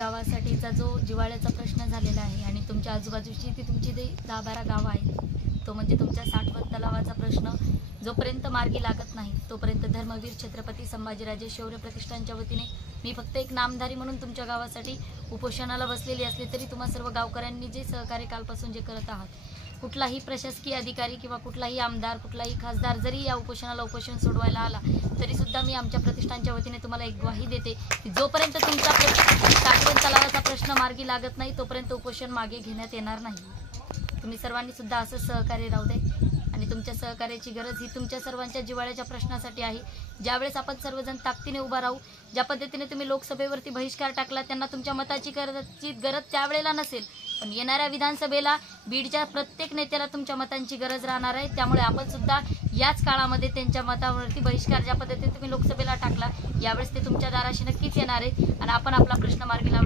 गावासाठीचा जो जिव्हाळ्याचा प्रश्न झालेला आहे आणि तुमच्या आजूबाजूची ती तुमची जे 10-12 गावं आहेत, तो म्हणजे तुमच्या साठवण तलावाचा प्रश्न जोपर्यंत मार्गी लागत नाही तोपर्यंत धर्मवीर छत्रपती संभाजीराजे शौर्य प्रतिष्ठानच्या वतीने मी फक्त एक नामधारी म्हणून तुमच्या गावासाठी उपोषणाला बसलेली असली तरी तुम्हा सर्व गावकऱ्यांनी जे सहकार्य कालपासून जे करत आहात, कुठलाही प्रशासकीय अधिकारी किंवा कुठलाही आमदार कुठलाही खासदार जरी या उपोषण सोडवायला आला तरी सुद्धा मी आमच्या प्रतिष्ठानच्या वतीने तुम्हाला एक ग्वाही देते की जोपर्यंत तुमचा साठवण तलावाचा प्रश्न मार्गी लागत नाही तोपर्यंत उपोषण मागे घेण्यात येणार नाही। तुम्ही सर्वांनी सुद्धा असं सहकार्य राहू दे आणि तुमच्या सहकार्याची गरज ही तुमच्या सर्वांच्या जिव्हाळ्याच्या प्रश्नासाठी आहे। ज्यावेळेस आपण सर्वजण ताकदीने उभा राहू, ज्या पद्धतीने तुम्ही लोकसभेवरती बहिष्कार टाकला त्यांना तुमच्या मताची गरज त्यावेळेला नसेल, पण येणाऱ्या विधानसभेला बीडच्या प्रत्येक नेत्याला तुमच्या मतांची गरज राहणार आहे। त्यामुळे आपण सुद्धा याच काळामध्ये त्यांच्या मतावरती बहिष्कार ज्या पद्धतीने तुम्ही लोकसभेला टाकला यावेळेस ते तुमच्या दाराशी नक्कीच येणार आहे आणि आपण आपला प्रश्न मार्गी लावणार।